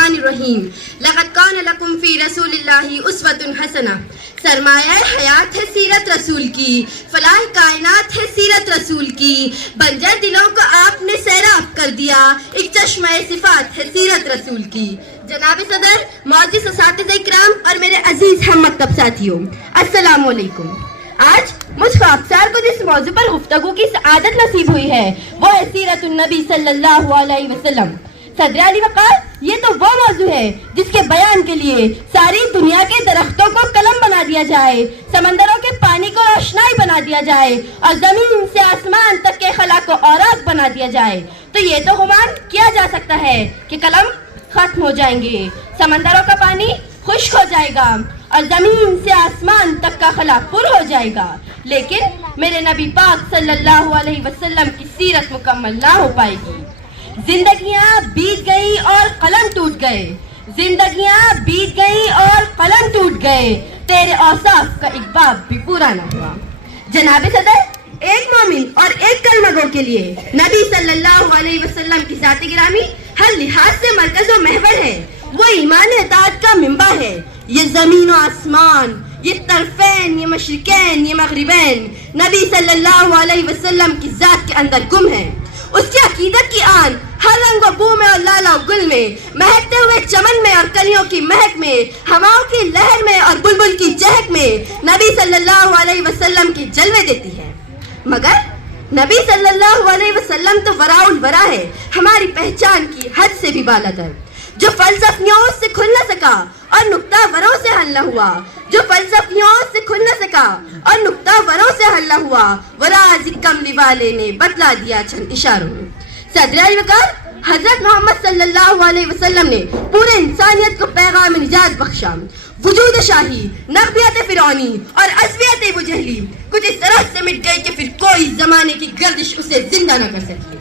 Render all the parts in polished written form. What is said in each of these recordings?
الرحمن الرحیم لقد کان لکم فی رسول اللہ اسوۃ حسنہ. سرمایہ حیات ہے سیرت رسول کی، فلاح کائنات ہے سیرت رسول کی. بنجر دلوں کو آپ نے سیراب کر دیا، ایک چشمہ صفات ہے سیرت رسول کی. جناب صدر، معزز اساتذہ کرام اور میرے عزیز ہم مکتب ساتھیوں، السلام علیکم. آج مجھ خاکسار کو جس موضوع پر گفتگو کی سعادت نصیب ہوئی ہے وہ ہے سیرت النبی صلی اللہ علیہ وسلم. صدر علی وقار، یہ تو وہ موضوع ہے جس کے بیان کے لیے ساری دنیا کے درختوں کو قلم بنا دیا جائے، سمندروں کے پانی کو روشنائی بنا دیا جائے اور زمین سے آسمان تک کے خلا کو اوراق بنا دیا جائے. تو یہ تو گمان کیا جا سکتا ہے کہ قلم ختم ہو جائیں گے، سمندروں کا پانی خشک ہو جائے گا اور زمین سے آسمان تک کا خلا پر ہو جائے گا، لیکن میرے نبی پاک صلی اللہ علیہ وسلم کی سیرت مکمل نہ ہو پائے گی. زندگیاں بیت گئی اور قلم ٹوٹ گئے، زندگیاں بیت گئی اور قلم ٹوٹ گئے، تیرے اوصاف کا ایک باب بھی پورا نہ ہوا. جناب صدر، ایک مومن اور ایک کلمہ گو کے لیے نبی صلی اللہ علیہ وسلم کی ذات گرامی ہر لحاظ سے مرکز و محور ہے. وہ ایمان اطاعت کا منبع ہے. یہ زمین و آسمان، یہ طرفین، یہ مشرقین، یہ مغربین نبی صلی اللہ علیہ وسلم کی ذات کے اندر گم ہے. اس کی عقیدت کی آن ہر رنگ و بو میں اور لالا و گل میں، مہکتے ہوئے چمن میں اور کلیوں کی مہک میں، ہواؤں کی لہر میں اور بلبل کی چہک میں نبی صلی اللہ علیہ وسلم کی جلوے دیتی ہے. مگر نبی صلی اللہ علیہ وسلم تو وراء الورا ہے، ہماری پہچان کی حد سے بھی بالاتر. جو فلسفیوں سے کھل نہ سکا اور نکتہ وروں سے حل نہ ہوا، جو فلسفیوں سے کھل نہ سکا اور نکتہ وروں سے حل نہ ہوا، وہ راز کملی والے نے بتلا دیا چند اشاروں میں. صدر علی وقار، حضرت محمد صلی اللہ علیہ وسلم نے پورے انسانیت کو پیغام نجات بخشا. وجود شاہی، نقبیت فرعونی اور عصبیت ابوجہلی کچھ اس طرح سے مٹ گئی کہ پھر کوئی زمانے کی گردش اسے زندہ نہ کر سکی.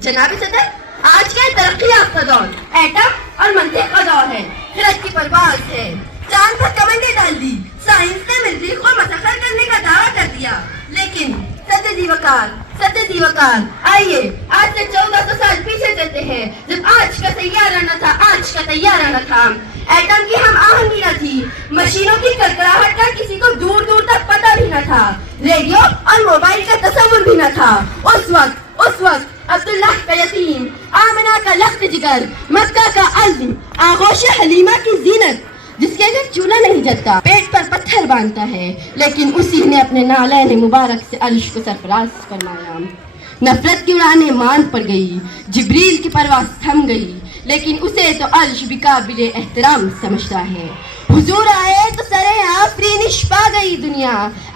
جناب صدر، آج کا ترقی یافتہ دور ایٹم اور منطق کا دور ہے، خرد کی پرواز ہے. چاند پر کمندیں ڈال دی، سائنس نے مریخ کو مسخر کرنے کا دعویٰ کر دیا. لیکن صدر وقار، آئیے آج سے 1400 سال پیچھے چلتے ہیں، جب آج کا سیارہ نہ تھا، ایٹم کی ہم آہنگی نہ تھی، مشینوں کی کڑکڑاہٹ کا کسی کو دور دور تک پتہ بھی نہ تھا، ریڈیو اور موبائل کا تصور بھی نہ تھا. اس وقت عبداللہ کا یتیم، آمنہ کا لخت جگر، مکہ کا عزم، آغوش حلیمہ کی زینت، جس کے گھر چولہا نہیں جلتا، پیٹ پر پتھر باندھتا ہے، لیکن اسی نے اپنے نالین مبارک سے عرش کو سرفراز فرمایا. نفرت کی اڑانیں مان پڑ گئی، جبریل کی پرواز تھم گئی، لیکن اسے تو عرش بھی قابل احترام سمجھتا ہے. حضور آئے تو سرے آفرینش پا گئی دنیا،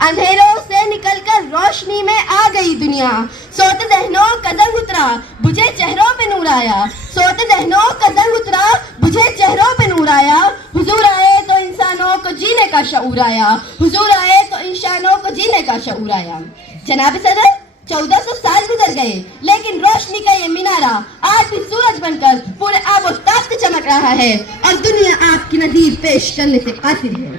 اندھیروں سے نکل کر روشنی میں آ گئی دنیا. سوتے ذہنوں کا زنگ اترا، بجھے چہروں پہ نور آیا، سوتے ذہنوں کا زنگ اترا، بجھے چہروں پہ نور آیا. حضور آئے تو انسانوں کو جینے کا شعور آیا، حضور آئے تو انسانوں کو جینے کا شعور آیا. جناب صدر، 1400 سال گزر گئے، لیکن روشنی کا یہ مینارہ آج بھی سورج بن کر پورے آب و تاب سے چمک رہا ہے اور دنیا آپ کی نظیر پیش کرنے سے قاصر ہے.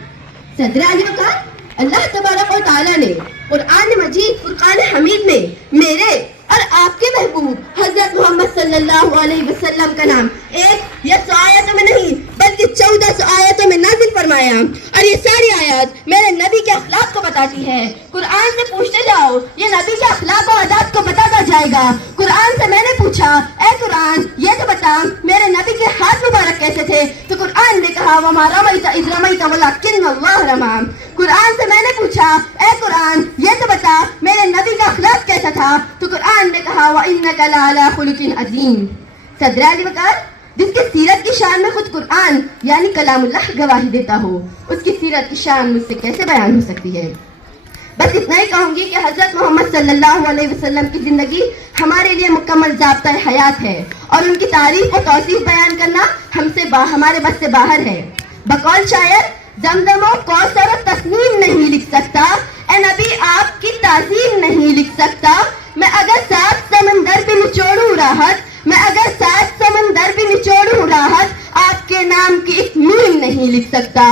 صدر علی وقار، اللہ تبارک و تعالیٰ نے قرآن مجید فرقان حمید میں میرے اور آپ کے محبوب حضرت محمد صلی اللہ علیہ وسلم کا نام 1 یا 100 آیتوں میں نہیں بلکہ 1400 آیتوں میں نازل فرمایا، اور یہ ساری آیات میرے نبی کے اخلاق کو بتاتی ہے. قرآن سے پوچھتے جاؤ، یہ نبی کے اخلاق و عادات کو بتاتا جائے گا. قرآن سے میں نے پوچھا، اے قرآن یہ تو بتا میرے نبی کے ہاتھ مبارک کیسے تھے؟ تو قرآن نے کہا وَمَا رَمَيْتَ إِذْ رَمَيْتَ وَلَكِنَّ اللَّهَ رَمَى. قرآن سے میں نے پوچھا، اے قرآن یہ تو بتا میرے نبی کا اخلاق کیسا تھا؟ تو قرآن نے کہا وَإِنَّكَ لَعَلَىٰ خُلُقٍ عَظِيمٍ. صدر علی وقار، جس کی سیرت کی شان میں خود قرآن یعنی کلام اللہ گواہی دیتا ہو، اس کی سیرت کی شان مجھ سے کیسے بیان ہو سکتی ہے؟ بس اتنا ہی کہوں گی کہ حضرت محمد صلی اللہ علیہ وسلم کی زندگی ہمارے لیے مکمل ضابطۂ حیات ہے، اور ان کی تعریف و توصیف بیان کرنا ہمارے بس سے باہر ہے. بقول شاعر، زمزم و کوثر و تسنیم نہیں لکھ سکتا، اے نبی آپ کی تعظیم نہیں لکھ سکتا. میں اگر 7 سمندر بھی نچوڑوں راحت، آپ کے نام کی ایک میم نہیں لکھ سکتا.